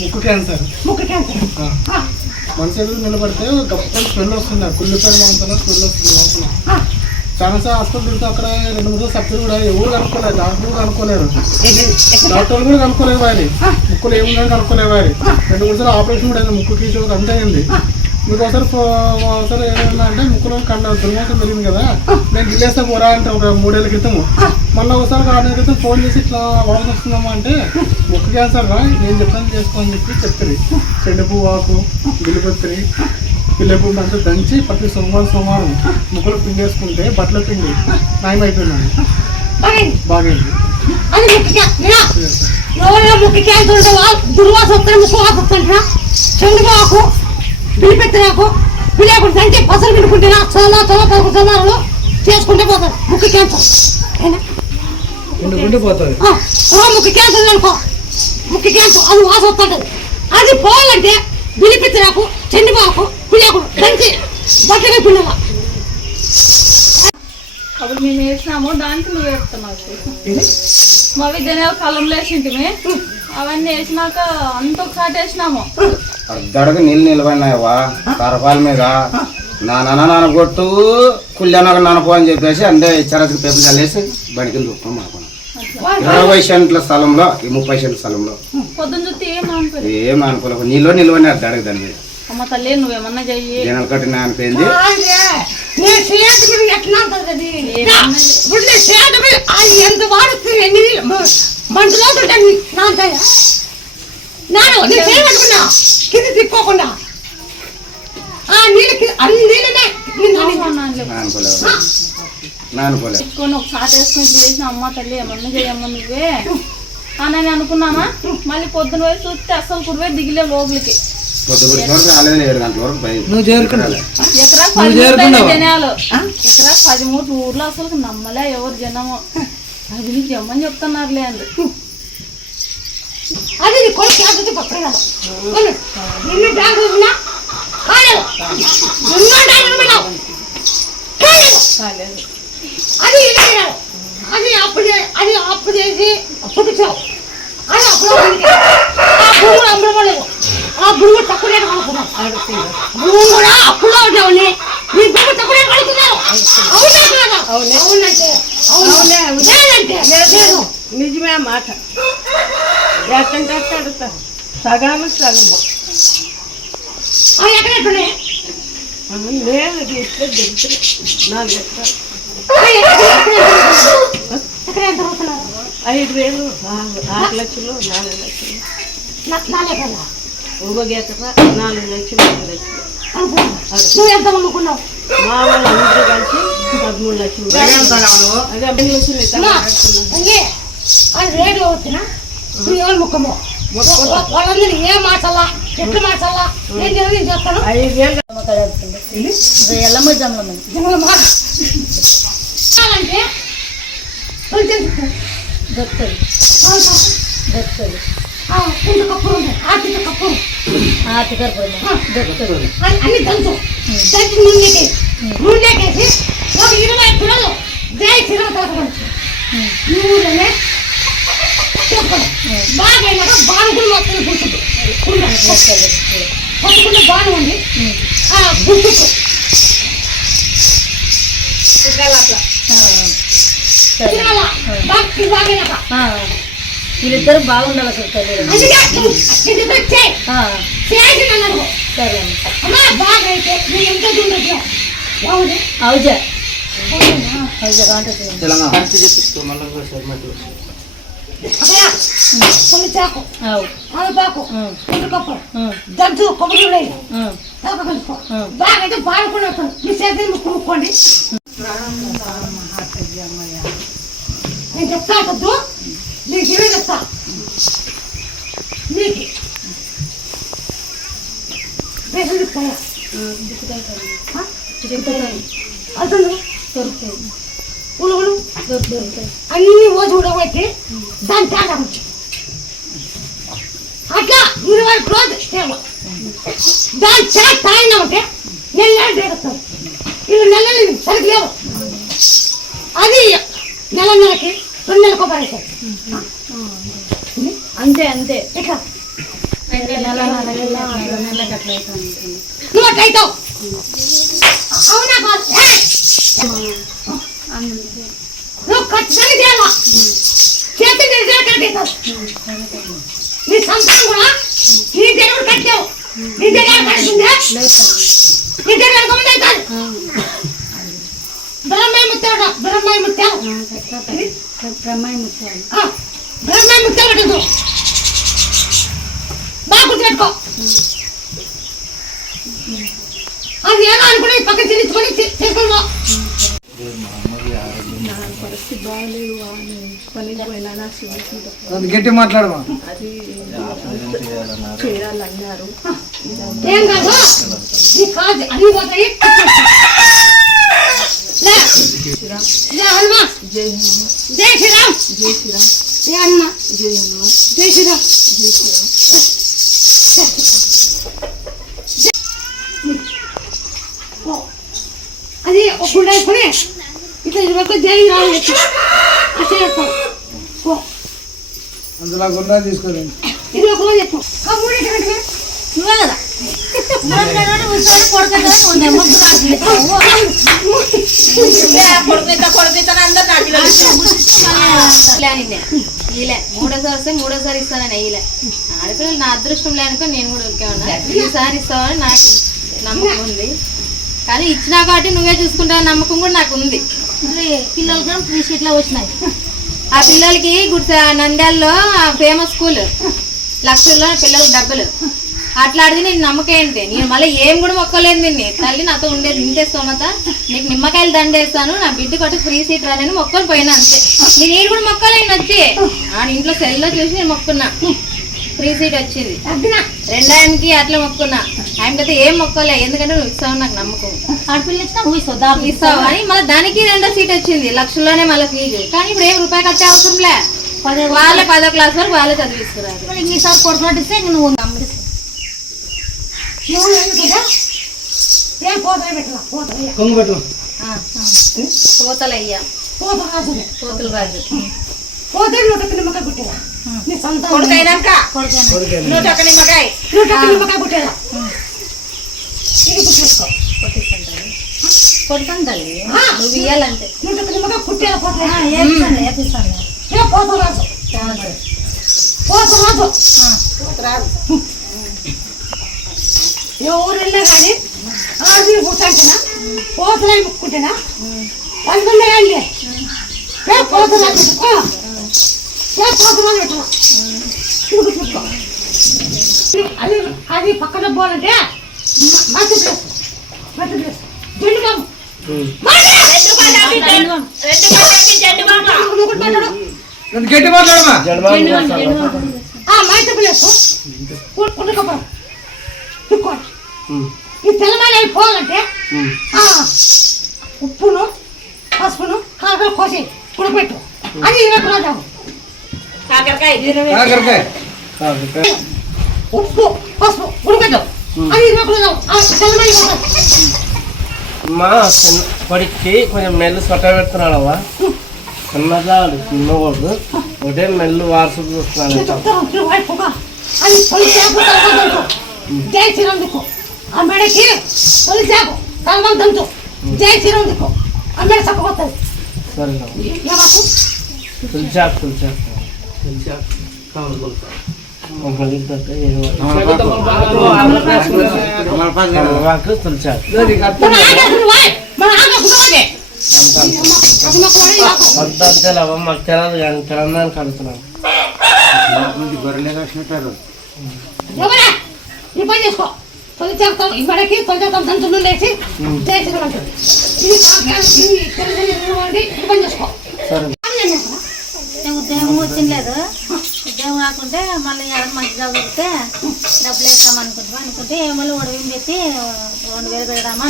ముక్కు క్యాన్సర్ మనిషి ఎదురు నిలబడితే గప్పని స్మెల్ వస్తుంది, కుళ్ళిపోయిన మాంసంలో స్మెల్ వస్తుంది లోపల. చాలాసార్లు హాస్పిటల్ తిరిగితే అక్కడ 2-3 సభ్యులు కూడా ఎవరు కనుక్కోలేదు, డాక్టర్ కూడా కనుక్కోలేరు, డాక్టర్లు కూడా కనుక్కోలేదు వారి ముక్కులు ఏముందని కనుక్కోలేదు వారి. 2-3 సార్లు ఆపరేషన్ కూడా అయింది, ముక్కు తీసి అంత అయింది. మీకు ఒకసారి ఏమైనా అంటే ముక్కులో దుర్మోసం జరిగింది కదా, నేను గిల్లేస్తే పోరా అంటే ఒక 3 ఏళ్ళ క్రితము. మొన్న ఒకసారి 6 నెలల క్రితం ఫోన్ చేసి ఇట్లా వాడక వస్తుందమ్మా అంటే ముక్కు క్యాన్సర్ రా, నేను చెప్తాను చేసుకోని చెప్తుంది. చెండు పువ్వు ఆకు, బిల్లిపత్రి, పిల్లపువ్వు అంతా దంచి ప్రతి సోమవారం ముక్కులు పిండి వేసుకుంటే బట్టల పిండి నయమైపోయిందండి, బాగైంది. పిలిపెత్తరాకు పిల్లకుండా దంచి పసలు పిండుకుంటేనా చాలా చాలా సోమవారంలో చేసుకుంటే పోతుంది ముక్కు క్యాన్సర్. ముక్కు క్యాన్సర్ అనుకో, ముక్కు క్యాన్సర్ అది వాస వస్తుంటది. అది పోవాలంటే బిలిపిత్తరాకు, చెండుబాకు, పిల్లకుండా దంచి బట్టగా పిండాల. అప్పుడు మేము వేసినాము, దానికి నువ్వు వేస్తున్నావు. మా విద్యనేవి కళ్ళంలో వేసింటిమి, అవన్నీ వేసినాక అంత ఒకసారి వేసినాము. అర్ధడకు నీళ్ళు నిలబడినాయవా కరపాల మీద, నాన్న కొట్టు కుళ్ళనక నానపో అని చెప్పేసి అంటే చరచకి పేపర్ చల్లేసి బండికి చూస్తాం అనుకున్నాం. 20 సెంట్ల స్థలంలో, ఈ 30 సెంట్ల స్థలంలో పొద్దున్న చూస్తే ఏం అనుకోలేదు, నీళ్ళు నిలబడి అర్ధడకు దాని మీద. అమ్మ తల్లి నువ్వేమన్నా చెయ్యి, జనాలు కట్టిన అనిపోయింది. తిప్పుకోకుండా తీసుకొని ఒకసారి వేసుకొని చేసిన అమ్మ తల్లి ఏమన్నా చెయ్యమ్మ నువ్వే అని అనుకున్నానా. మళ్ళీ పొద్దున పోయి చూస్తే అసలు కుడివే దిగిలే లోపలికి. ఎకరా 13 ఊర్లో అసలు నమ్మలే ఎవరు జనము. అది నీకు జమ్మని చెప్తున్నారులే అంది. అది అది అప్పు చేసి చూపించావు, అది అప్పుడు అమ్మలేదు. ఆ భూమి తక్కువ రేటు కొనుక్కున్నాం, భూమి కూడా అప్పులో ఉండేవాడిని, మీ భూమి తక్కువ రేటు కొనుక్కున్నారు. నిజమే మాట. ఎక్కడంటే అడుగుతా సగాము సగము ఎక్కడెట్టున్నాయి నేను ఇస్తే దగ్గర 4 ఎకరాలు 5,000, 6 లక్షలు, 4 లక్షలు. ఒక్కొక్క ఎకరా 4 లక్షలు, 5 లక్షలు. నువ్వు ఎంత కొనుక్కున్నావు? మా వాళ్ళు అందరూ కలిసి 13 లక్షలు. అదే 5 లక్షలు అది రేడియో వచ్చిన ఎవరు ముక్కము వాళ్ళందరూ ఏ మార్చాలా, ఎట్లు మార్చాలా, ఏం చేయాలి నేను చేస్తాను. 5,000 ఎల్లమ్మ జమ్మలంటే దొరుకుతుంది దొరుకుతుంది. కప్పులు ఉంటాయి, ఆర్థిక కప్పులు దొరుకుతుంది. అన్ని దంచు దంచి నూనెకేసి ఒక 20 కిలోలు దేయి చిరవ తోటకొచ్చు నూనెనే బాగా అయినాక బాణుగులు మొత్తం గుర్తుంది పట్టుకున్న బాణు ఉంది ఆ గుర్తుకు వీళ్ళిద్దరు బాగుండాలి అసలు తల్లి. అవుజా దంచు కొబ్బరి బాగా అయితే బాగుండా మీ చేతి ముక్కుకోండి. నేను చెప్తా వద్దు, నీకు ఇవే చెప్తా. నీకు రేషన్ చెప్తాయా అతను దొరుకుతాయి, ఉలుగులు దొరుకుతాయి. అన్ని రోజు ఉడబెట్టి దాని తేడా అట్లా 20 రోజు దాని చా తాగినామంటే నెల దిగుతాం. వీళ్ళు నెలలు సరిగ్గా లేవు, అది నెలకి 2 నెలలకు పడేసారు. అంతే అంతే. ఇట్లా నువ్వు అట్లా అవుతావు అవునా కాదు నువ్వు ఖచ్చితంగా చేయాలా చేతి కట్టేస్తావు నీ సంతానం కూడా నీ దేవుడు కట్టావు నీ దేవుడు కట్టిందే నీ దేవుడు ఎంతమంది అవుతారు బ్రహ్మయ్య ముత్తాడు బ్రహ్మయ్య ముత్తాడు బ్రహ్మయ్య ముత్తాడు కట్టించు బాగా గుర్తుపెట్టుకో అది ఏదో అనుకుని పక్క తిరిచుకొని చేసుకుంటా గట్టి మాట్లాడమా ఏం కాదు నీ కాదు అన్ని పోతాయి హనుమా జై శ్రీరామ్ జై హనుమా జై శ్రీరామ్ అది ఒక గుండె వేసుకొని ఇట్లా ఇరవై జై రావాలి అట్లా చేస్తాం అందులో గుండా తీసుకోండి ఇది ఒక రోజు చెప్పు నువ్వే కదా ఇలా మూడోసారి వస్తే మూడోసారి ఇస్తానని ఇలా ఆడపిల్లలు నా అదృష్టం లేనుకో నేను కూడా ఓకే ఉన్నా ఈసారి ఇస్తావని నాకు నమ్మకం ఉంది కానీ ఇచ్చినా కాబట్టి నువ్వే చూసుకుంటావు నమ్మకం కూడా నాకు ఉంది పిల్లలు కూడా ఫ్రీ సీట్లో వచ్చినాయి ఆ పిల్లలకి నంద్యాలలో ఫేమస్ స్కూల్ లక్షల్లో పిల్లలకి డబ్బులు అట్లాంటిది నేను నమ్మకం ఏంటి నేను మళ్ళీ ఏం కూడా మొక్కలేదు దీన్ని తల్లి నాతో ఉండేది ఇంతే స్తోమత నీకు నిమ్మకాయలు దండేస్తాను నా బిడ్డ కొట్టి ఫ్రీ సీట్ రాలని మొక్కలు పోయినా అంతే నేను కూడా మొక్కలేను వచ్చి ఆ ఇంట్లో సెల్లో చూసి నేను మొక్కున్నా ఫ్రీ సీట్ వచ్చింది రెండాయనకి అట్లా మొక్కున్నా ఆయనకైతే ఏం మొక్కలే ఎందుకంటే నువ్వు ఇస్తావు నాకు నమ్మకం ఆడపిల్ల ఇచ్చినా నువ్వు ఇస్తావు అని మళ్ళీ దానికి రెండో సీట్ వచ్చింది లక్షల్లోనే మళ్ళీ ఫీజు కానీ ఇప్పుడు ఏం రూపాయి కట్టే అవసరంలే వాళ్ళే 10వ క్లాస్ వరకు వాళ్ళే చదివిస్తున్నారు ఈసారి కొడుకున్నట్టిస్తే నువ్వు నమ్మిస్తావు ఏం పోతలు పెట్టలా పోతలు కొంగు పెట్టు పోతలయ్యా పోతలు రాజు పోతులు రాజు పోతలు నూట నిమ్మకాయ పుట్టేలా నీ సంతానం కొడుకైనాక నూట నిమ్మకాయ పుట్టేలా ఇది పుట్టేసుకో కొడుతాను తల్లి నువ్వు ఇయ్యాలంటే నూట నిమ్మకాయ పుట్టేలా పోతలు ఏ పోతలు రాజు పోతలు రాజు ఎవరున్నా కానీ ఆడపిల్ల పుట్టంటేనా పోతలై ముక్కుంటేనా పండుగ అండి ఏ పోతలు ఏ పోతలు పెట్టాల అది అది పక్కన పోవాలంటే మట్టి ప్లేస్ జెండు బాబు గట్టి మాట్లాడమా మట్టి ప్లేస్ పుట్టుకపో ఈ తెల్లమాల అయిపోవాలంటే ఉప్పును పసుపును కాకర కోసి ఉడపెట్టు అది 20 రోజు కాకరకాయ ఉప్పు పసుపు ఉడపెట్టు అది 20 రోజు తెల్లమాల మా కొడుక్కి కొంచెం మెల్లు సొట్ట పెడుతున్నాడవా చిన్నగా తిన్నకూడదు ఒకటే మెల్లు వారసు చూస్తున్నాడు అది జై శ్రీరామ్ ఆ మెడకి తొలి చేపు తలమని దంచు జై శ్రీరామ్ దిక్కు ఆ మెడ చక్కబోతుంది సరే వద్దంతేలవ్వ మాకు తెలదు కానీ తెలంగాణకి అడుగుతున్నాను గొర్రెలే కాసినట్టారు ఈ పని చేసుకో తొలి చేస్తాం ఈ మెడకి తొలి చేస్తాం దంచులు లేచి జై శ్రీరామ్ అంటుంది ఇది ఈ పని చేసుకో ఉద్యోగం వచ్చింది ఉద్యోగం కాకుంటే మళ్ళీ ఎవరు మంచి జాబ్ దొరికితే డబ్బులు వేస్తాం అనుకుంటే మళ్ళీ ఉడవేం పెట్టి 2000 పెడదామా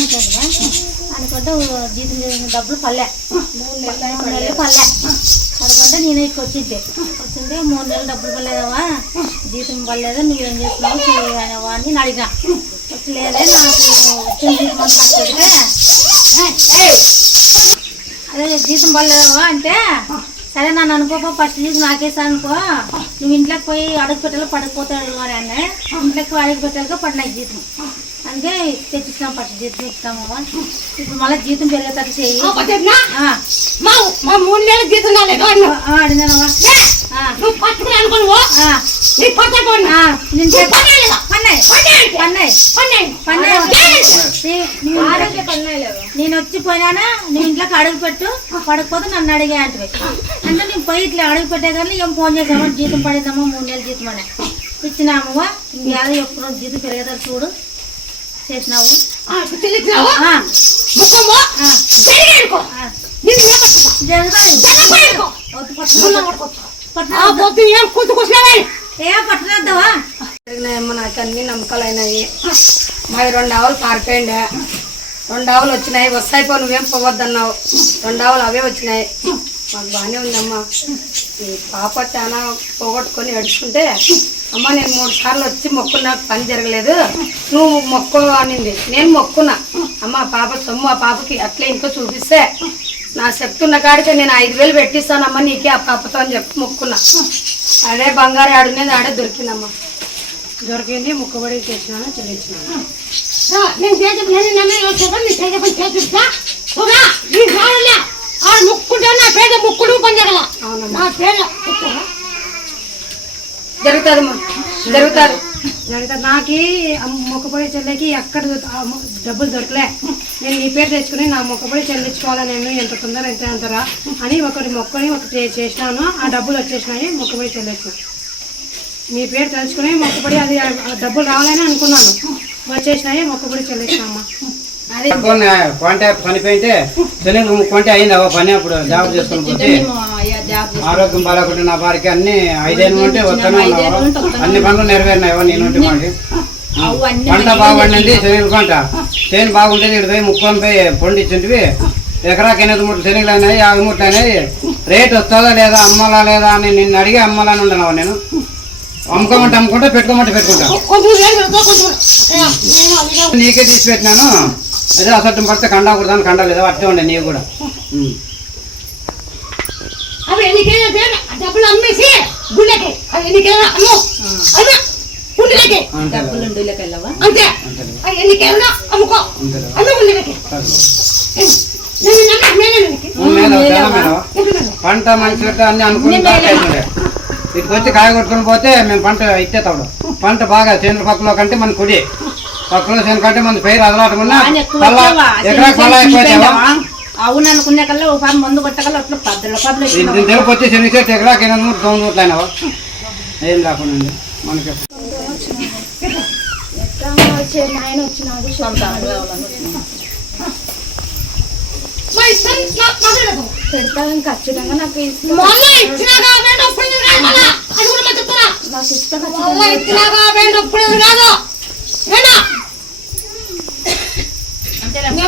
అనుకుంటే జీతం చేసిన డబ్బులు పల్లె 3 నెలలు పల్లె అనుకుంటే నేను ఇక్కడ వచ్చింది 3 నెలలు డబ్బులు పడలేదవా జీతం పడలేదా నువ్వేం చేస్తున్నావు అని అడిగినా లేదే నాకు వచ్చిన జీతం అంతా పెడితే అదే జీతం పడలేదవా అంటే సరే నన్ను అనుకోపో ఫస్ట్ చూసి నాకేసా అనుకో నువ్వు ఇంట్లోకి పోయి అడుగు పెట్టాలో పడకపోతాడు అని అన్న ఇంట్లోకి పోయి అడుగు పెట్టాలిగా పడినాయి జీతం అందుకే తెచ్చిస్తాం ఫస్ట్ జీతం ఇస్తామమ్మా ఇప్పుడు మళ్ళీ జీతం పెరిగేటట్టు చెయ్యి మా 3 నెలల జీతం రాలేదు అడిగానమ్మా నువ్వు పట్టుకుని అనుకోను నీ పట్ట నేను వచ్చిపోయినానా నువ్వు ఇంట్లోకి అడుగు పెట్టు పడకపోతే నన్ను అడిగే అంటే నేను పోయి ఇట్లా అడుగు పెట్టే కానీ ఏం ఫోన్ చేసామా జీతం పడేద్దామా 3 నెలల జీతం అని ఇచ్చినామవ్వా ఇంకేదో ఎప్పుడు జీతం పెరిగేదారు చూడు చేసినావు పట్టణద్దావా నాకు అన్ని నమ్మకాలు అయినాయి మావి 2 ఆవులు పారిపోయిండే 2 ఆవులు వచ్చినాయి వస్తాయి పో నువ్వేం పోవద్దన్నావు 2 ఆవులు అవే వచ్చినాయి మాకు బాగానే ఉందమ్మా ఈ పాప చాలా పోగొట్టుకొని ఏడుచుకుంటే అమ్మ నేను 3 సార్లు వచ్చి మొక్కున్నా పని జరగలేదు నువ్వు మొక్కు అనింది నేను మొక్కున్నా అమ్మ పాప సొమ్ము ఆ పాపకి అట్లే ఇంట్లో చూపిస్తే నా చెప్తున్న కాడికి నేను 5,000 పెట్టిస్తానమ్మా నీకే ఆ పాపతో అని చెప్పి మొక్కున్నా అదే బంగారు ఆడునేది ఆడే దొరికిందమ్మా దొరికింది ముక్కుబడి చేసినాను చెల్లించినాను నేను ముక్కుంటే నా పేద ముక్కుడు పని జరగల నా పేద జరుగుతుంది జరుగుతుంది జరుగుతుంది నాకు మొక్కపొడి చెల్లెకి ఎక్కడ డబ్బులు దొరకలే నేను నీ పేరు తెచ్చుకుని నా మొక్కపొడి చెల్లించుకోవాలా నేను ఎంత తొందర ఎంత అంటారా అని ఒకటి మొక్కని ఒకటి చేసినాను ఆ డబ్బులు వచ్చేసినాయి మొక్కపొడి చెల్లించిన నీ పేరు తెలుసుకుని మొక్కపొడి అది డబ్బులు రావాలని అనుకున్నాను వచ్చేసినాయి మొక్కపొడి చెల్లించామా కొంటే పనిపోయింటే శనగలు కొంటే అయింది అవ పని అప్పుడు జాబ్ చేసుకుని పోతే ఆరోగ్యం బాగాలేకుంటే నా భార్యకి అన్ని 5 ఏళ్ళు ఉంటే వస్తానే అన్ని పనులు నెరవేరినాయో నేనుంటే మాకు పంట బాగుండింది శనగలు పంట చేను బాగుండేది ఇక్కడ పోయి ముక్కొని పోయి పండించుంటివి ఎకరాకి 8 మూటలు శనగలు అయినాయి 50 మూటలు అయినాయి రేట్ వస్తుందా లేదా అమ్మాలా లేదా అని నిన్ను అడిగి అమ్మాలని ఉండను నేను అమ్ముకోమంటే అమ్ముకుంటా పెట్టుకోమంటే పెట్టుకుంటా నీకే తీసి పెట్టినాను అదే అసలు పడితే కండా కుడతాను కండా లేదా అట్టే ఉండే నీకు కూడా అవి ఎన్నికైనా డబ్బులు అమ్మేసి గుళ్ళకి అవి ఎన్నికైనా అమ్ము అదే గుండెలకి అంతే ఎన్నికైనా అమ్ముకో అమ్మ గుండెలకి పంట మంచి అన్ని అనుకుంటా ఇక్కడికి వచ్చి కాయ కొట్టుకుని పోతే మేము పంట ఇచ్చేతాడు పంట బాగా చేనుల పక్కలో కంటే మన కుడి పక్కలో చేను కంటే మన పేరు అదలాటమున్నా ఎకరాకి పళ్ళ ఎక్కువ అవును అనుకునే కల్లా ఒక మందు కొట్టగల అట్లా పద్దలు దీని తెలుపు వచ్చి శని చెట్టు ఎకరాకి 8 మూడు 9 మూటలు అయినావా ఏం లేకుండా మనకి ఆయన వచ్చినాడు పెడతాను ఖచ్చితంగా నాకు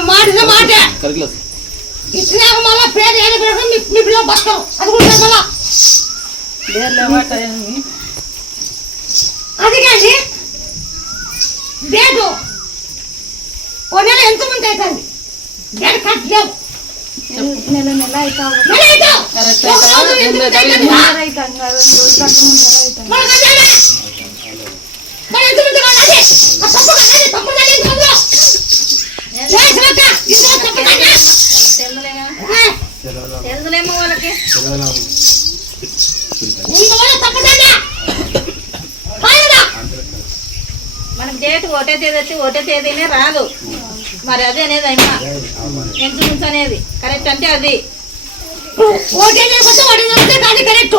మాటిన మాట ఇచ్చినాక మళ్ళా పేరు ఏడు మీ పిల్ల బతకరు అది కూడా మళ్ళా అది కానీ డేటు ఓ నెల ఎంత మంది అవుతుంది డేట్ కట్టలేవు నెల అవుతావు తెలుదులేమో వాళ్ళకి మనకి డేట్ ఒకటే తేదీ వచ్చి ఒకటే తేదీనే రాదు మరి అదే అనేది అయినా ఇన్సూరెన్స్ అనేది కరెక్ట్ అంటే అది ఓటే కరెక్ట్ ఓటే కరెక్ట్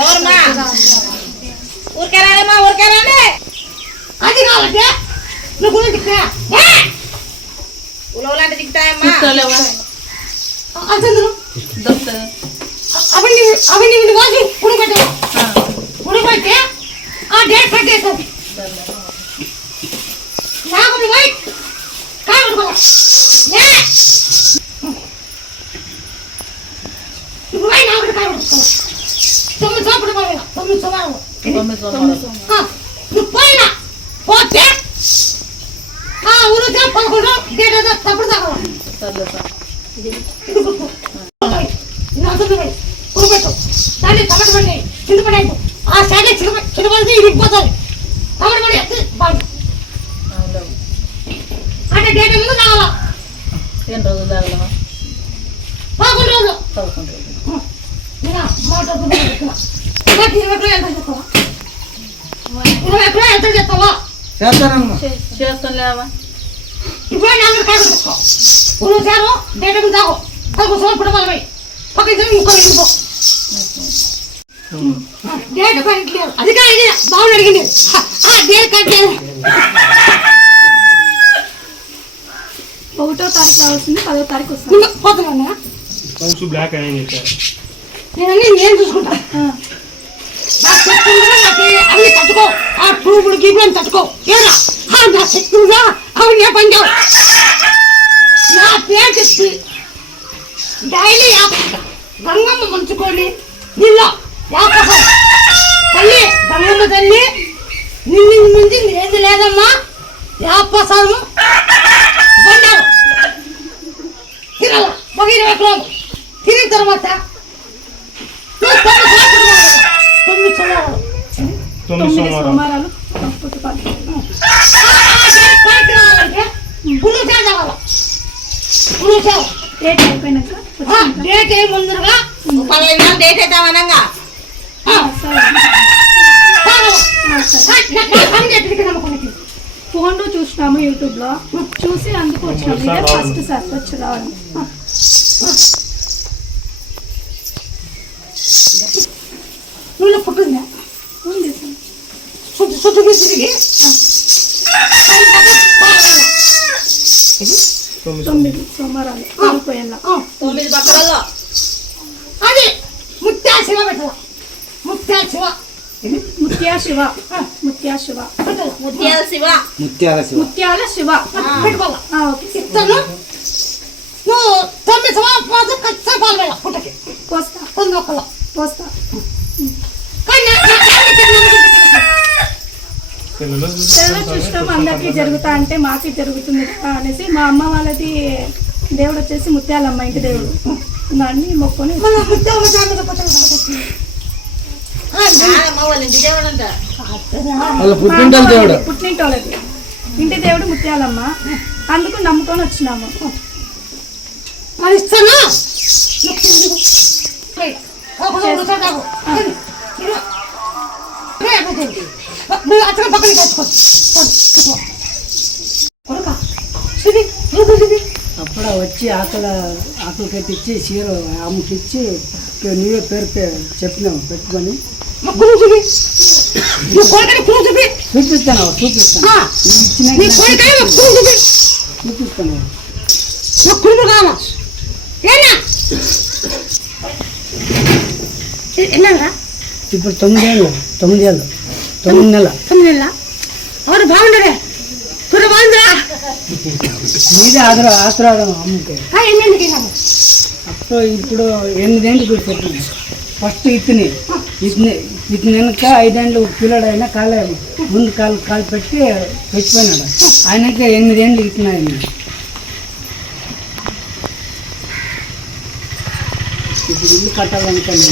ఎవరమ్మా ఊరికే రాదమ్మా ఊరికే రాలే అది కావాలంటే నువ్వు ఉలవలాంటి దిగుతాయమ్మా అవి నీకు వాసి ఉడకబెట్టి ఆ డేట్ కట్టేస్తుంది నాకు పోయి కాయ ఉడకోవాలి ఇప్పుడు పోయి నాకు కాయ ఉడుకోవాలి 9 సోపుడు పోయి 9 సోమవారం నువ్వు పోయినా పోతే ఆ ఊరికే 11 డేట్ తప్పుడు తగ్గ దాన్ని తగడబండి చింతపడి ఆ స్టాండ్ చిన్నపడితే ఇరిగిపోతుంది. తగడబడి ఎత్తి బాగా అంటే డేట్ ముందు తాగాల. ఎన్ని రోజులు తాగలమా? 11 రోజులు. 11 రోజులు. మాట 20 రూపాయలు ఎంత చేస్తావా? 20 రూపాయలు ఎంత చేస్తావా? చేస్తానమ్మా. చేస్తానులేవా? ఇప్పుడు నాకు కాదు నువ్వు చేరు డేట్ ముందు తాగు. తగు సోల్ పుట్టమని పోయి పక్కన ఇంకో వెళ్ళిపో. డేట్ పని అది కాదు బాగుంది అడిగింది. డేట్ కట్ 1వ తారీఖు రావాల్సింది 10వ తారీఖు వస్తుంది. పోతున్నా బ్లాక్ నేను చూసుకుంటా. అన్ని తట్టుకో ఆ ట్యూబులు గీబులను తట్టుకో. ఏరా నా శక్తులుగా అవి ఏ పని చేవు. నా పేరు చెప్పి డైలీ గంగమ్మ ముంచుకొని నీళ్ళు యాపసం తల్లి గంగమ్మ తల్లి నిన్ను ముందు ఏది లేదమ్మా. యాపసము బండారు తినాల ఒక 20 రోజులు తిరిగిన తర్వాత 9 సోమవారాలు డేట్ అయిపోయినాక డేట్ ఏ ముందుగా డేట్ అవుతామనంగా ఫోన్లో చూసినాము, యూట్యూబ్లో చూసి అందుకు వచ్చినాము. ఇదే ఫస్ట్ సార్ వచ్చి రావడం. నువ్వు పుట్టిందా ఉంది సార్. చుట్టూ తిరిగి 9 సోమవారాలు అయిపోయాల. 9 బక్కలలో అది ముత్యాల శివ పెట్టాల. ముత్యాల శివ ముత్యాల శివ ముత్యాల శివ ముత్యాల శివ ముత్యాల శివ ముత్యాల శివ పెట్టుకోవాలా. ఓకే ఇస్తాను నువ్వు 9 సంవత్సరాలు ఖచ్చితంగా పాలు వెళ్ళా పుట్టకి పోస్తా 9 ఒక్కలో పోస్తా. పిల్లలు చూసినాము అందరికీ జరుగుతా అంటే మాకు జరుగుతుంది కదా అనేసి మా అమ్మ వాళ్ళది దేవుడు వచ్చేసి ముత్యాలమ్మ ఇంటి దేవుడు అన్ని మొక్కుని పుట్టింటోళ్ళది ఇంటి దేవుడు ముత్యాలమ్మ, అందుకు నమ్ముకొని వచ్చినాము. మరి ఇస్తాను అతను పక్కన తెచ్చుకో. అప్పుడు వచ్చి ఆకులు కట్టించి చీర అమ్మకిచ్చి నీవే పేరు చెప్పినాము పెట్టుకొని చూపిస్తాను చూపిస్తాను. ఇప్పుడు 9 ఏళ్ళు 9 నెల అవును బాగుండరే కుర్ర బాగుందిరా. మీదే ఆశీర్వాదం అమ్మకి. అప్పుడు ఇప్పుడు 8 ఏళ్ళు కూడా పెట్టింది. ఫస్ట్ ఇతని వెనక 5 ఏళ్ళు పిల్లడు అయినా ముందు కాలు పెట్టి చచ్చిపోయినాడు. ఆయనకి 8 ఏళ్ళు ఇస్తున్నాయి. ఇప్పుడు ఇల్లు కట్టాలనుకోండి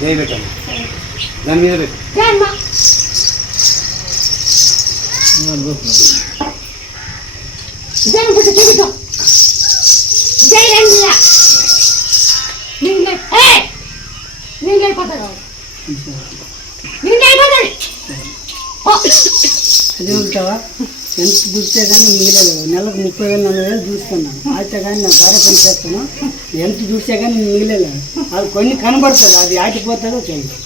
చేయబెట్టాను దాని మీద పెట్టు. అదే ఉంటావా ఎంత చూస్తే కానీ మిగిలేదు. నెలకు 30,000-40,000 చూసుకున్నాను. అయితే కానీ నా భార్య పని చేస్తాను. ఎంత చూస్తే కానీ మిగిలేదు. అది కొన్ని కనబడుతుంది, అది ఆటిపోతుందో తెలియదు.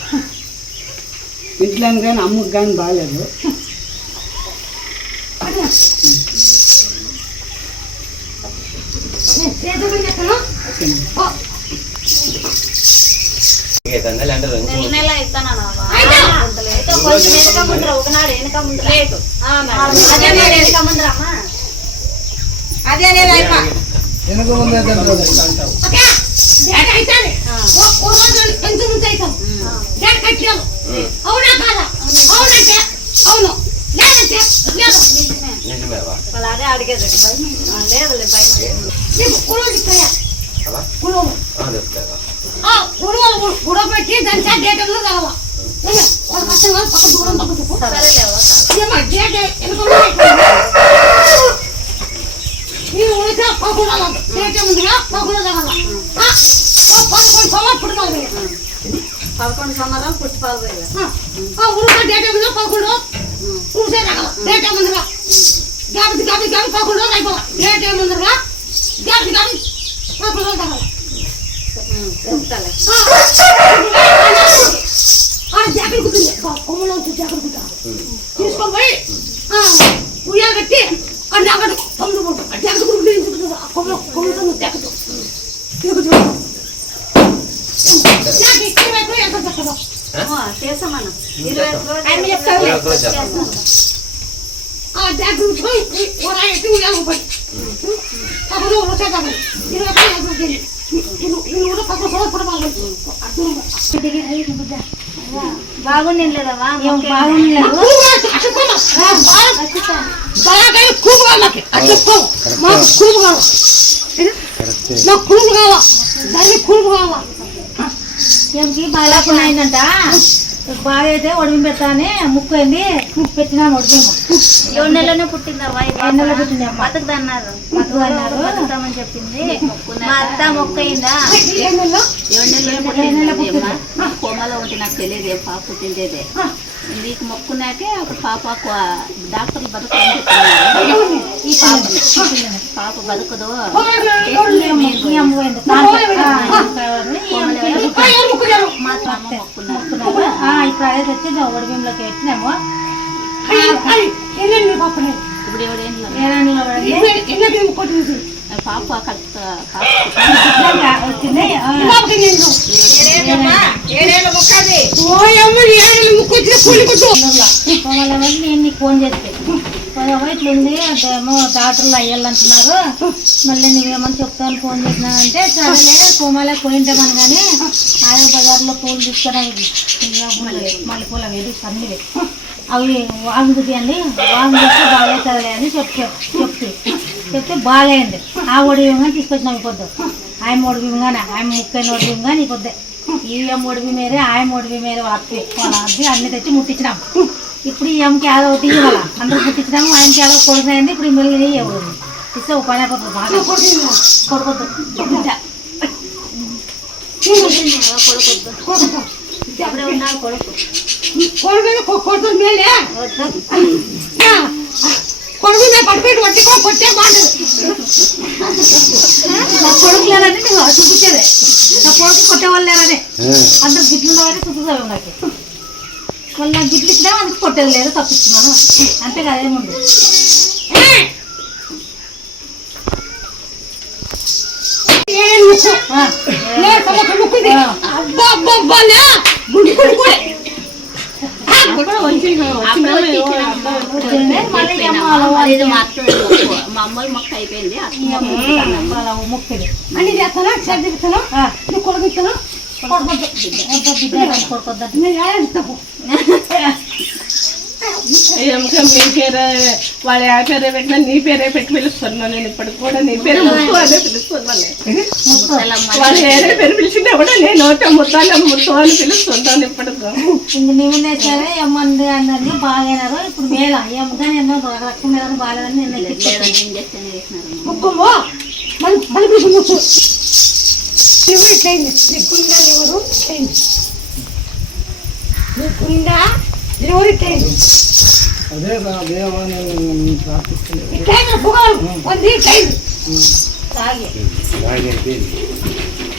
ఇంట్లో కానీ అమ్మకి కానీ బాగాలేదు. నెల ఇస్తాను ఒకనాడు వెనక ముందు లేదు వెనక ముందరమ్మా. అదే వెనక ముందు డేట అయితే ఓ రోజు ఎంత నుంచి అవుతాం డేట కట్టాను అవునా కాదా అవునంటే అవును లేదంటే లేదు నిజమేవా అలాగే అడిగేది లేదులే భయం నీకు కులం ఇస్తాయా కులం చెప్తావా కుడం పెట్టి దాని చేత డేటలో కావా వాళ్ళ కష్టంగా పక్క దూరం తగ్గుతూ ఏమో డేట నేను ఉడితే పక్కన డేట ముందుగా పక్కన తగల 11 సంవత్సరాలు పుట్టినారు 11 సంవత్సరాలు పుట్టి పాల్గొయ్యా ఉరుక డేట ముందుగా 11 చూసే తగల డేట ముందుగా గాబి గాబి గాబి 11 అయిపో డేట ముందుగా గాబి గాబి 11 తగల చెప్తాలే జాకెట్ కుట్టింది కొమ్మలో జాకెట్ కుట్ట తీసుకొని పోయి ఉయ్యాల కట్టి ఆ జాకెట్ కొమ్ములు జాకెట్ కుట్టి కొమ్మలో కొమ్ములు జాకెట్ ఎంత చక్కగా చేసామన్నా 20 రోజులు ఆ జాకెట్ పోయి ఎట్టి ఉయ్యాల పోయి అప్పుడు వచ్చేద్దాము 20 బాగుంది లేదమ్మా ఏమికి బాగా అయిందంట బాగా అయితే ఒడిమి పెడతానే ముక్కు అయింది ముక్కు పెట్టినా ఒడిమేమో 7 నెలలోనే పుట్టిందమ్మా 7 నెలలు పుట్టింది బతుకుదన్నారు బతుకుతామని చెప్పింది మా అత్త మొక్క అయిందా 7 నెలలు కోమలో ఉంటే నాకు తెలియదు పాప పుట్టిందేదే నీకు మొక్కున్నాకే ఒక పాప డాక్టర్లు బతుకుని చెప్తున్నారు ఈ పాప బతుకదు ఇప్పుడు అదే తెచ్చి ఒడిబింలోకి పెట్టినాము ఇప్పుడు ఎవడేంట్లో పాప నేను నీకు ఫోన్ చేస్తే ఇట్లుంది అదేమో డాక్టర్లు అయ్యాలంటున్నారు మళ్ళీ నువ్వేమని చెప్తాను ఫోన్ చేసినానంటే సరేలే కోమాలే పోయింటామని కానీ ఆయన బజార్లో పూలు తీసుకొని మళ్ళీ పూలు అవి సన్నీవి అవి వాము తీయండి వాము తీస్తే బాగవుతుందిలే అని చెప్తే బాగైంది ఆ ఒడివిగా తీసుకొచ్చినాం పొద్దు ఆయన ఒడివిగానే ఆయన ముక్కైన ఒడివిగా నీ పొద్దే ఈ ఒడివి మేరే ఆయన ఒడివి మేరే అది అన్ని తెచ్చి ముట్టించినాం ఇప్పుడు ఈ ఎమ్మకి ఏదో ఒకటి ఇవ్వాలి అందరూ ముట్టించినాము ఆయనకి ఏదో కొడుకునైంది ఇప్పుడు ఈ మళ్ళీ ఎవరు ఇస్తే ఒక పని అయిపోతుంది బాగా కొడుకొద్దు ఎప్పుడే ఉన్నారు కొడుకు కొడుకు మేలే కొడుకు పడిపోయి వట్టి కొట్టే బాగుంటుంది నా కొడుకు లేరని నువ్వు చూపించేదే నా కొడుకు కొట్టేవాళ్ళు లేరని అందరు గిట్లు ఉన్నారని చూపిస్తావు నాకు వాళ్ళు నాకు గిట్లు ఇచ్చినా అందుకు కొట్టేది లేదు తప్పిస్తున్నాను అంతే కదేముంది మా అమ్మలు మొక్క అయిపోయింది ముక్కది అన్ని చేస్తానా చెడ్డ చెప్తాను నువ్వు కొడుకు ఇస్తాను మీ పేరే వాళ్ళ ఆ పేరే పెట్టినా నీ పేరే పెట్టి పిలుస్తున్నాను నేను ఇప్పటికి కూడా నీ పేరు ముత్తు అనే పిలుస్తున్నాను వాళ్ళ ఏరే పేరు పిలిచిందే కూడా నేను ఒకటే ముత్తు అని పిలుస్తున్నాను ఇప్పటికో ఇంక నిన్న సరే ఏమంది అన్నది బాగాయినారు ఇప్పుడు మేళ ఏమగా ఎన్నో రక్తం మీద బాగాలేదని నిన్న ఇంజక్షన్ వేసినారు ముక్కమ్మో మళ్ళీ ముక్కు లివర్ ఇట్లయింది నీకుండా లివరు ఇట్లయింది నీకుండా లివర్ ఇట్లయింది అదే దేవా నేను ప్రార్థిస్తున్నాను. ఇట్లయింది పొగలు ఉంది ఇట్లయింది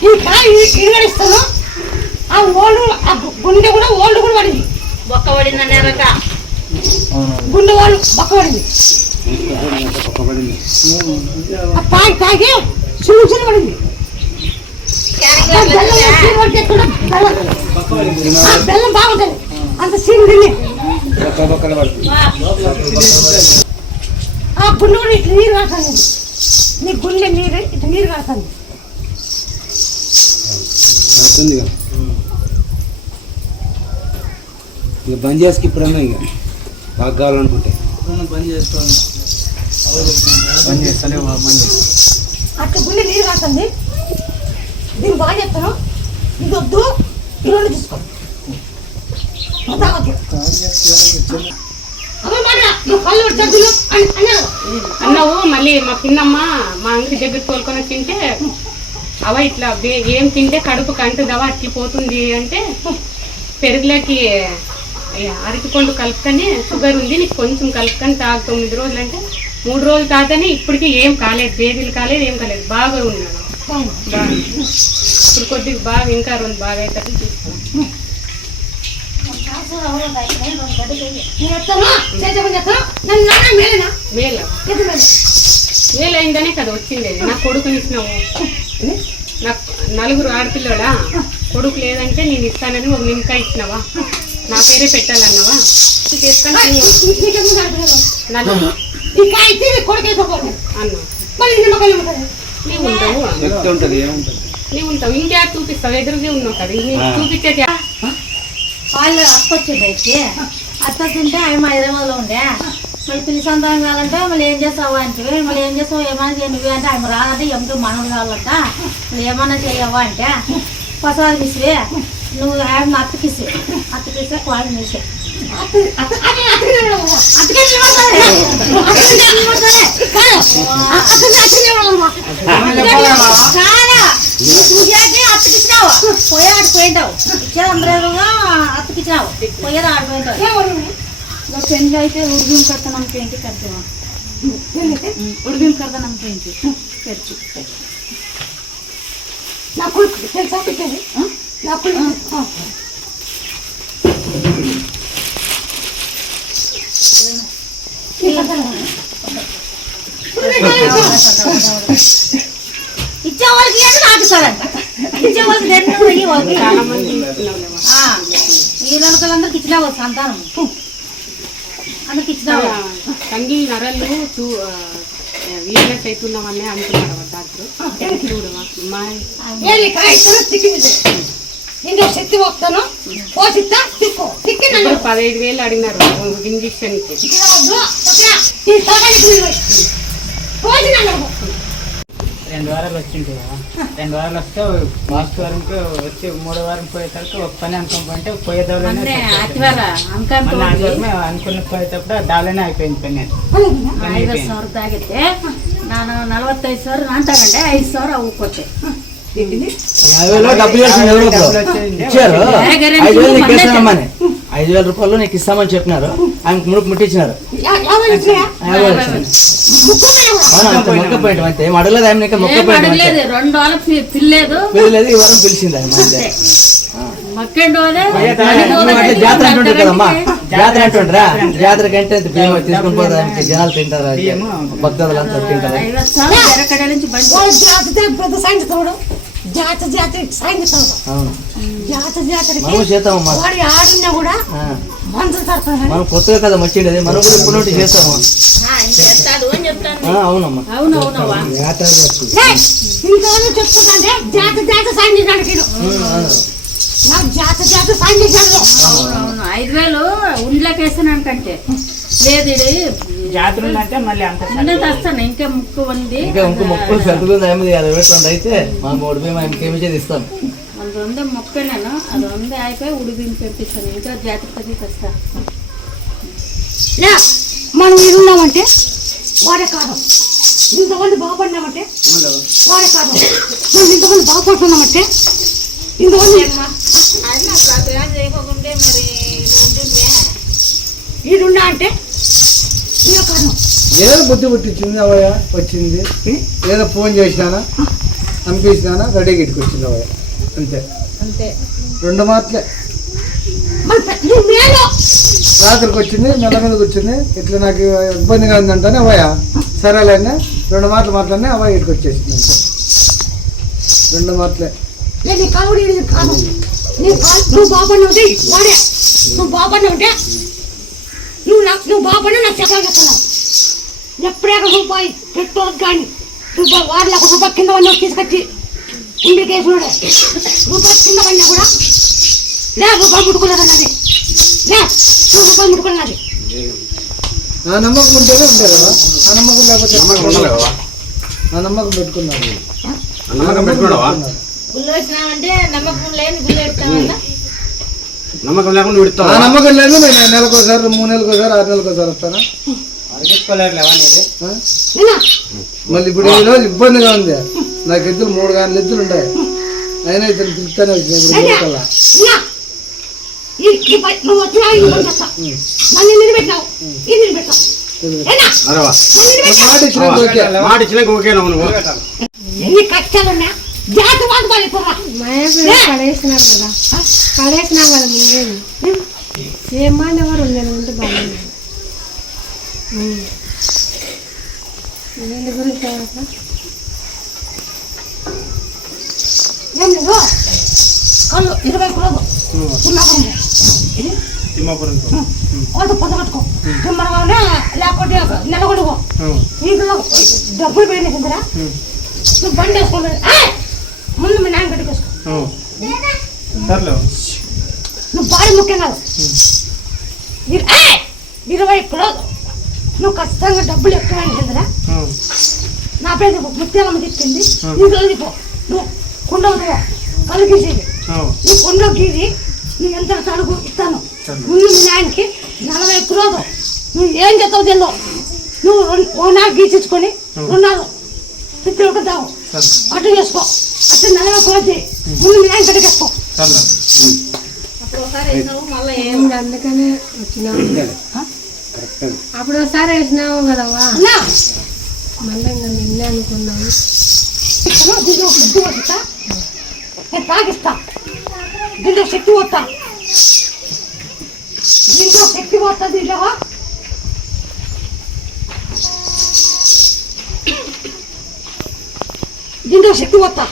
ఈ కాయ ఇరగడిస్తాను ఆ ఓల్డ్ ఆ గుండె కూడా ఓల్డ్ కూడా పడింది బొక్క పడిందని ఎరక గుండె వాళ్ళు బొక్క పడింది ఆ తాగి తాగి చిన్న చిన్న పడింది బెల్లం బాగుంటుంది అంత సీన్ తిని ఆ గుండె కూడా ఇట్లా నీరు కాస్తుంది నీ గుండె నీరు ఇట్లా నీరు కాస్తుంది వస్తుంది ఇక బంద్ చేసుకు ఇప్పుడన్నా ఇక బాగా కావాలనుకుంటే బంద్ చేసుకోవాలి. బంద్ చేస్తానే బంద్ చేస్తాను. అట్లా గుండె నీరు కాస్తుంది. దీన్ని బాగా చెప్తాను. ఇది వద్దు, ఇల్లు తీసుకో. అన్నావు మళ్ళీ మా పిన్నమ్మ మా అంగడి దగ్గర తోలుకొని తింటే అవ ఇట్లా ఏం తింటే కడుపు కంటుదవా అట్లా పోతుంది అంటే పెరుగులోకి అరటిపండు కలుపుకొని షుగర్ ఉంది నీకు కొంచెం కలుపుకొని తాగు 9 రోజులు అంటే 3 రోజులు తాతనే ఇప్పటికీ ఏం కాలేదు, బేబీలు కాలేదు, ఏం కాలేదు, బాగా ఉన్నాడు. ఇప్పుడు కొద్దిగా బాగా ఇంకా 2 బాగా అవుతుంది తీసుకున్నాను. మేలైందనే కదా వచ్చింది. నా కొడుకుని ఇచ్చినావు, నాకు 4 ఆడపిల్లడా, కొడుకు లేదంటే నేను ఇస్తానని ఒక నిమ్మకాయ ఇచ్చినావా, నా పేరే పెట్టాలన్నావా, తీసుకొని అన్నా నీవు ఉంటావు ఇంకే చూపిస్తావు, ఎదురుగా ఉన్నావు కదా చూపించేది. వాళ్ళు అత్తొచ్చేదైతే అత్తొచ్చింటే ఆయన హైదరాబాద్లో ఉండే, మళ్ళీ పిల్లి సంతానం కావాలంటే మళ్ళీ ఏం చేస్తావు అంటే, మళ్ళీ ఏం చేస్తావు ఏమైనా చేయనివి అంటే ఆయన రాదంటే ఎంతో మనలు కావాలంట, మళ్ళీ ఏమైనా చేయవా అంటే ప్రసాదం ఇస్తే నువ్వు ఆయన అత్తకిస్తే వాళ్ళు తీసే అత్తకిచ్చినావు పోయే ఆడిపోయింటావు, ఇచ్చేది అందరేగా అత్తకిచ్చినావు పోయేది ఆడిపోయింటావు. పెళ్ళి అయితే ఉడిగిన కడతా నమ్మకం ఏంటి కడతావా, ఉడిగిన కడతా నమ్మకం ఏంటి ఖర్చు నా కొడుకు తెలుసా పెట్టేది, నా కొడుకు ఇచ్చే వాళ్ళకి నాటుతాడంట, ఇచ్చే వాళ్ళకి ఈ నలుకలందరికి ఇచ్చినావు సంతానం, అందరికి ఇచ్చినావు. కంగి నరలు వీక్నెస్ అవుతున్నామని అంటున్నారు డాక్టర్. చూడమా శక్తి పోతాను 15,000 అడిగినారు ఇంజక్షన్ కి. 2 వారాలు వచ్చింది కదా, 2 వారాలు వస్తే లాస్ట్ వారంకి వచ్చి 3వ వారం పోయేసరికి ఒక పని అనుకోమంటే పోయేదాలోనే అనుకున్న పోయేటప్పుడు దాలోనే అయిపోయింది పని. 50 ಸಾವಿರ తాగితే ನಾನು 45 ಸಾವಿರ అంటానంటే 5 ಸಾವಿರ అవ్వకపోతే 5,000 రూపాయలు నీకు ఇస్తామని చెప్పినారు, ఆమెకు ముడుపు ముట్టించినారు. మొక్క పోయింట్ అంతే, ఏం అడగలేదు ఆమె, మొక్క పోయింట్ 2 రోజులు పిల్లేదు పిల్లలేదు, ఈ వారం పిలిచింది ఆమె. జాతర అంటుంటారు కదమ్మా, జాతర అంటుంటారా, జాతర కంటే తీసుకుని పోతా జనాలు తింటారా, భక్తులు అంతా తింటారా. మనం కొత్తగా కదా వచ్చిండేది, మనం కూడా ఇప్పుడు నుండి చేస్తాము. అవునమ్మా చెప్పుకుంటే జాత 5,000 ఉండ్లోకి వేస్తాను కంటే లేదు జాతర ఉందంటే మళ్ళీ అంత వస్తాను. ఇంకా ముక్కు ఉంది, ఇంకా మొక్కలు సర్దుకుంది 50 అయితే మా 3 బియ్యం ఇంకేమిచ్చేది ఇస్తాను. అది ఉందే మొక్క, నేను అది ఉందే అయిపోయి ఉడిబిని పెట్టిస్తాను. ఇంకా జాతరకి వస్తా. మనం ఉన్నామంటే వాడే కాదు, ఇంతమంది బాగుపడినామంటే వాడే కాదు, మనం ఇంతమంది బాగుపడుతున్నామంటే ఇంతమంది చేయకుంటే మరి ఈడున్నా అంటే ఇదే కారణం. ఏదో బుద్ధి పుట్టించింది అవయ్య, వచ్చింది ఏదో ఫోన్ చేసినానా అనిపించినానా రెడీగా ఇటుకు వచ్చింది అవయ్య, అంతే అంతే. 2 మాటలే. రాత్రికి వచ్చింది, నెల మీదకి వచ్చింది, ఇట్లా నాకు ఇబ్బందిగా ఉందంటానే అవయ్య సరేలేనే 2 మాటలు మాట్లాడినా అవయ్య ఇటుకు వచ్చేసింది, అంతే 2 మాటలే. నీ కావుడు కాదు, నువ్వు బాబన్న ఉంటే వాడే, నువ్వు బాబన్న ఉంటే నువ్వు బాబన్న నాకు చెప్పగలుగుతున్నావు. ఎప్పుడే 1 రూపాయి పెట్రోల్ కానీ రూపాయి వాడిలో 1 రూపాయి కింద వాళ్ళు తీసుకొచ్చి ఇంటికి వేసినోడే రూపాయి చిన్న పడినా కూడా లే రూపాయి ముట్టుకున్నదన్నది లే రూపాయి ముట్టుకున్నది. ఆ నమ్మకం ఉంటేనే ఉంటారు. ఆ నమ్మకం లేకపోతే ఆ నమ్మకం పెట్టుకున్నారు. గుళ్ళు వచ్చినామంటే నమ్మకం లేని గుళ్ళు పెడతామన్నా నమ్మకం లేకుండా విడతావు. ఆ నమ్మకం లేదు. నేను నెలకోసారి 3 నెలలకోసారి 6 నెలలకోసారి వస్తానా? మళ్ళీ ఇప్పుడు ఈరోజు ఇబ్బందిగా ఉంది. నాకు ఎద్దులు 3 గాలి ఎద్దులు ఉంటాయి. అయినా ఇతను పిలుస్తానే వచ్చినాయి. నువ్వు వచ్చినా నన్ను నిలబెట్టావు ఇది నిలబెట్టావు మాట ఇచ్చినాక ఓకే నువ్వు ఎన్ని కష్టాలున్నా జాతి వాళ్ళు పడిపోరా పడేసినారు కదా పడేసినాం కదా ముందే ఏమన్నా ఎవరు ఉండేది ఉంటే బాగుంది. వీళ్ళ గురించి ఏం లేదు కళ్ళు 20 కిలోలు తిమ్మాపురం వాళ్ళతో పొందగట్టుకో తిమ్మరగానే లేకపోతే నెలకొడుకో ఇంట్లో డబ్బులు పోయినాయి కదా నువ్వు బండి వేసుకో ముందు మీ నాన్న గడ్డికి వేసుకో నువ్వు బాడీ ముఖ్యం కాదు 20 కిలోలు నువ్వు ఖచ్చితంగా డబ్బులు ఎక్కువైంది కదా నా పేరు ముత్యాలమ్మ చెప్పింది ఇంట్లో దిపో నువ్వు కుండ కళ్ళు గీసేది నీ కుండ గీసి నువ్వు ఎంత అడుగు ఇస్తాను ముందు మీ నాయనకి 40 కిలోలు నువ్వు ఏం చేస్తావు తెల్లో నువ్వు 1 నాలుగు గీచించుకొని 2 నాలుగు పిచ్చి ఒకదావు అటు వేసుకో అటు 40 కిలోలు ముందు మీ నాయన కడిగేసుకో. అప్పుడు ఒకసారి వేసినావు మళ్ళీ ఏం అందుకనే వచ్చినావు. అప్పుడు ఒకసారి వేసినావు కదవ్వా మళ్ళీ ఇంకా నిన్నే అనుకున్నావు. దీంట్లో శక్తి వస్తా నేను తాగిస్తా దీంట్లో శక్తి వస్తా దీంట్లో శక్తి వస్తా దీంట్లో దీంట్లో శక్తి వస్తా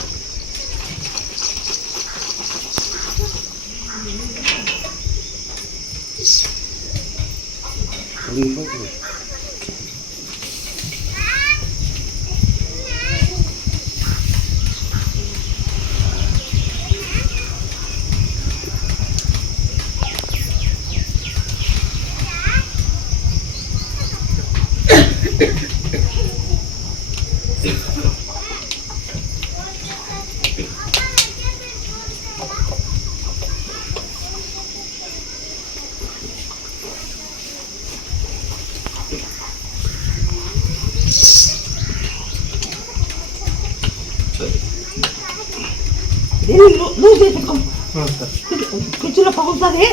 లూజ్ చేసి కుర్చీలో పగులుతుంది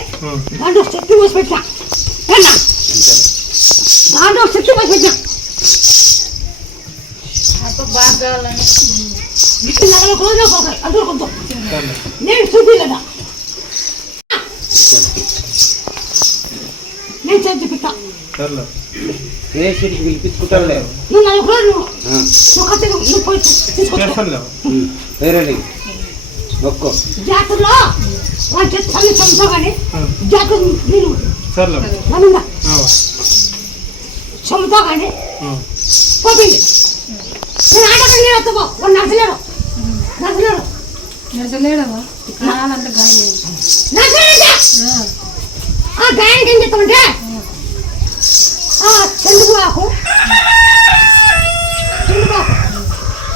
దాంట్లో శక్తి పోసి పెట్టా దాంట్లో శక్తి పోసి పెట్టా బాగా కావాలని ఇటు 40 కిలోలు అదురుకుంటాం నేను చూపిలేదా నేను చేసి పెట్టా పిలుచుకుంటారులే నువ్వు 40 కిలోలు నువ్వు కట్టి నువ్వు పోయి తీసుకొచ్చి ఒక్కో జాతరలో వాళ్ళు చేస్తాను చదువుతా కానీ జాతర నేను నమ్మిందా చదువుతా కానీ పోపింది నేను ఆటగా నేను వస్తావో వాళ్ళు నడచలేరు నడచలేడవా అంత గాయం ఆ గాయానికి ఏం చేస్తామంటే చెందుకు ఆకు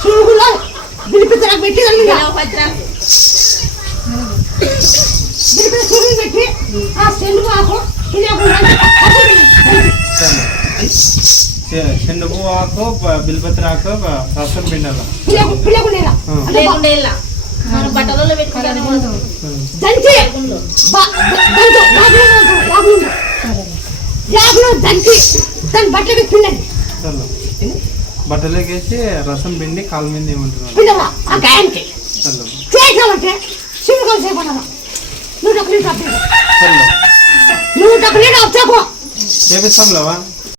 చెరుగులో వినిపించడానికి పెట్టి చెరువు పెట్టి ఆ చెందుకు ఆకు చెండుపు ఆకు బిల్పత్రి ఆకు రసం పిండాల లేకుండా మన బట్టలలో పెట్టుకుంటాను దంచి దంచి దాని బట్టలకి పిండండి బట్టలోకి వేసి రసం పిండి కాలు మీద ఏమంటున్నారు పిండవా ఆ గాయానికి చేసామంటే చిన్న సేపడాలా నువ్వు డబ్బులు నువ్వు డబ్బులు వచ్చాకో చేపిస్తాం లేవా